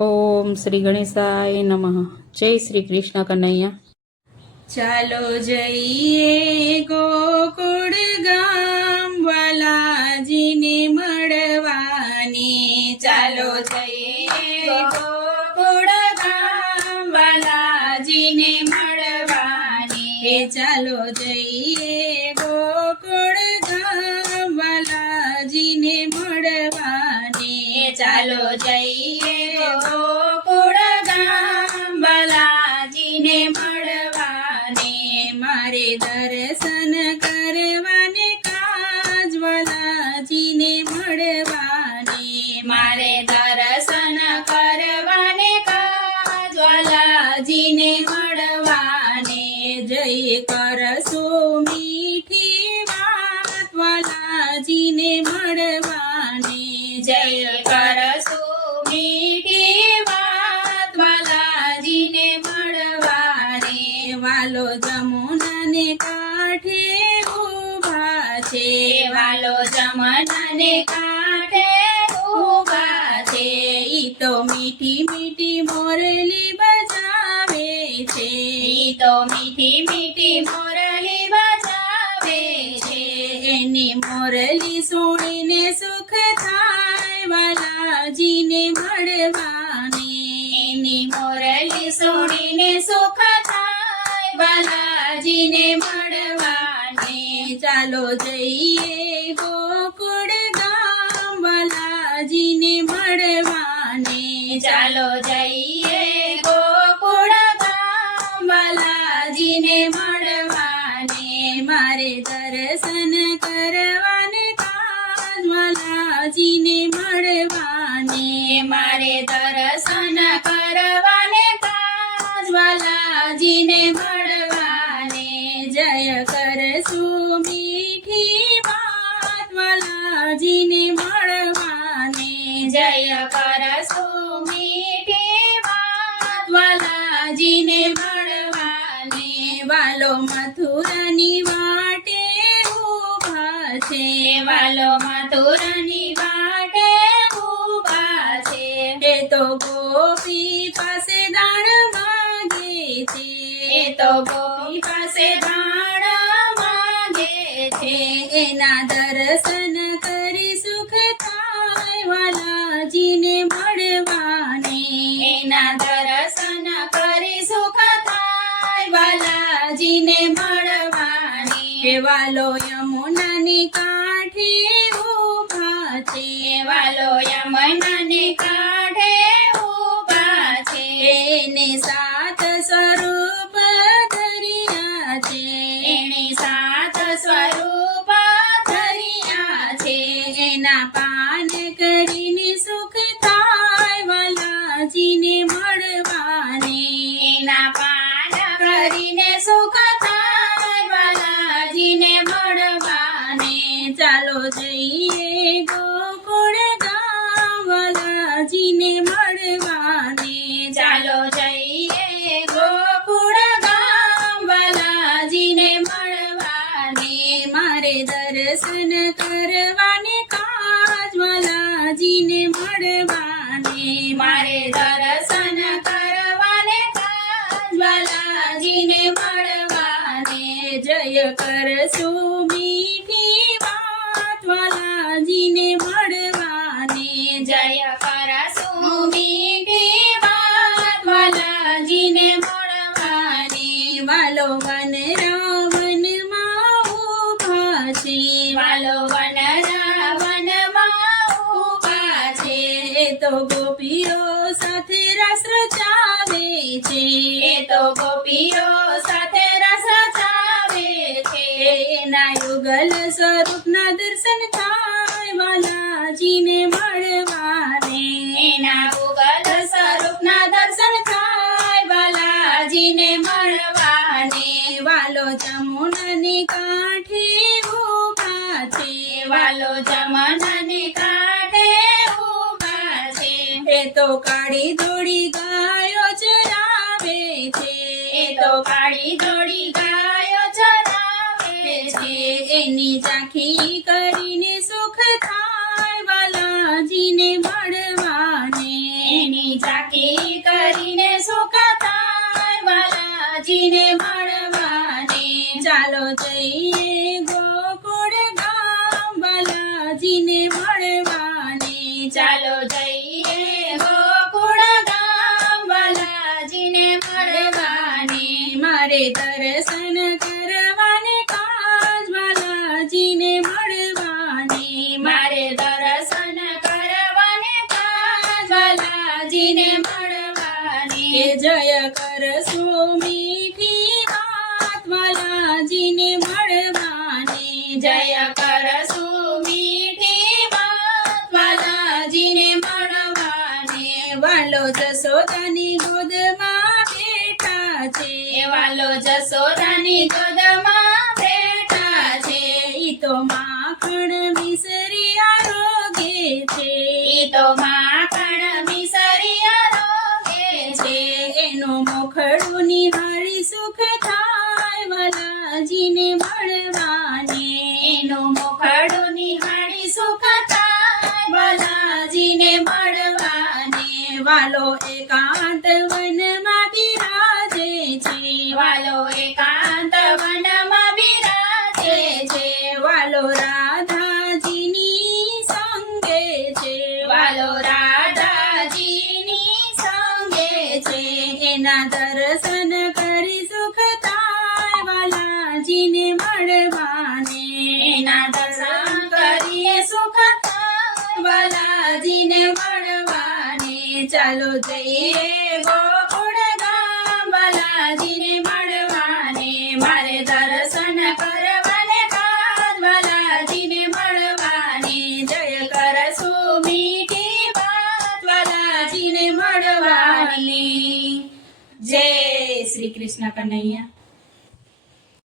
ઓમ શ્રી ગણેશાય નમઃ. જય શ્રી કૃષ્ણ કનૈયા. ચાલો જઈએ ગોકુળ ગામ વાલાજીને મળવાની. ચાલો જઈએ ગોકુળ ગામ વાલાજીને મળવાની. ચાલો જઈએ ગોકુળ ગામ વાલાજીને મળવાની. ચાલો જઈએ મારે જમનાને કાઢે ઊભા છે ઈ તો મીઠી મીઠી મોરલી બજાવે છે. ઈ તો મીઠી મીઠી મોરલી બજાવે છે. એની મોરલી સુણીને સુખ થાય વાલાજીને મળવાને. એની મોરલી સુણીને સુખ થાય બાલાજીને મળવાને. ચાલો જઈએ ગોકુળ ચાલો જઈએ ગોકુળ બાલાજીને મળવાને મારે દર્શન કરવાને કામલાજીને મળવાને મારે દર્શન કરવાને કાજવાલાજીને મળવાને જય કરશું મીઠી વાત. બાલાજીને મળવાને જય કરશું મીઠી વાત બાલાજીને મળવાને વાલો મથુરાની વાટે ઊભા છે. વાલો મથુરાની વાટે ઊભા છે. એ તો ગોપી પાસે દાણ માગે છે. એ તો ગોપી પાસે દાણ માંગે છે. એના દર્શન કરી વાલાજીને મળવાની. વાલો યમુનાની કાંઠે ઊભા છે. વાલો યમુનાની કાંઠે ઊભા છે. એને સાત સ્વરૂપ ધર્યા છે. એને સાત સ્વરૂપ ધર્યા છે. એના પાન કરીને સુખ થાય વાલાજીને મળવાને. એના પાન કરીને સુખ બાલાજીને મળવાને. મારે દર્શન કરવાને કાજ બાલાજીને મળવાને. જય કરશું મીઠી વાત. વાલાજીને મળવાને. જય કરશું મીઠી વાત. વાલાજીને મળવાને. વાલો વન રાવનમાં ઊભા છે. વાલો વન તો ગોપીઓ સાથે રસ રચાવે છે. એ તો ગોપીઓ સાથે રસ રચાવે છે. એના યુગલ સ્વરૂપના દર્શન થાય વાલાજીને મળવાને. એના યુગલ સ્વરૂપના દર્શન થાય બાલાજીને મળવાને. વાલો જમુનાની કાંઠે ઊભા છે. વાલો જમનાની કાંઠે તો કાળી ધોળી ગાયો ચરાવે છે એ તો કાળી ધોળી ગાયો ચરાવે છે એની ચાખી કરીને સુખ થાય બાલાજીને મળવાને એની ચાખી કરીને સુખ થાય બાલાજીને મળવાને ચાલો જઈએ ગોકુળ ગામ બાલાજીને મળ મારે દર્શન કરવાને કાજ બાલાજીને મળવાને. મારે દર્શન કરવાને કાજ બાલાજીને મળવાને જય કરશું મીઠી વાત બાલાજીને મળવાને. જય કરશું મીઠી વાત બાલાજીને મળવાને. વાલો જસોદાની ગોદમાં છે વાલો જસોદાની ગોદમાં બેઠા છે. ઈ તો માખણ મિસરી આરોગે છે. ઈ તો માખણ મિસરી આરોગે છે. એનું મોખડું નિહાળી સુખ થાય વાલાજીને મળવાને. એનું મોખડું નિહાળી સુખ થાય વાલાજીને મળવાને. વાલો એકાંત વનમાં વાલો એકાંત વનમાં બિરાજે છે. વાલો રાધાજીની સંગે છે. વાલો રાધાજીની સંગે છે. એના દર્શન કરી સુખ થાય વાલાજીને મળવાને. એના દર્શન કરીએ સુખ થાય વાલાજીને મળવાને. ચાલો જઈએ ગામ બાલાજીને મળવાને, મારે દર્શન કરવાને કાજ બાલાજીને મળવાને. જય કરશું મીઠી વાત બાલાજીને મળવાની. જય શ્રી કૃષ્ણ કનૈયા.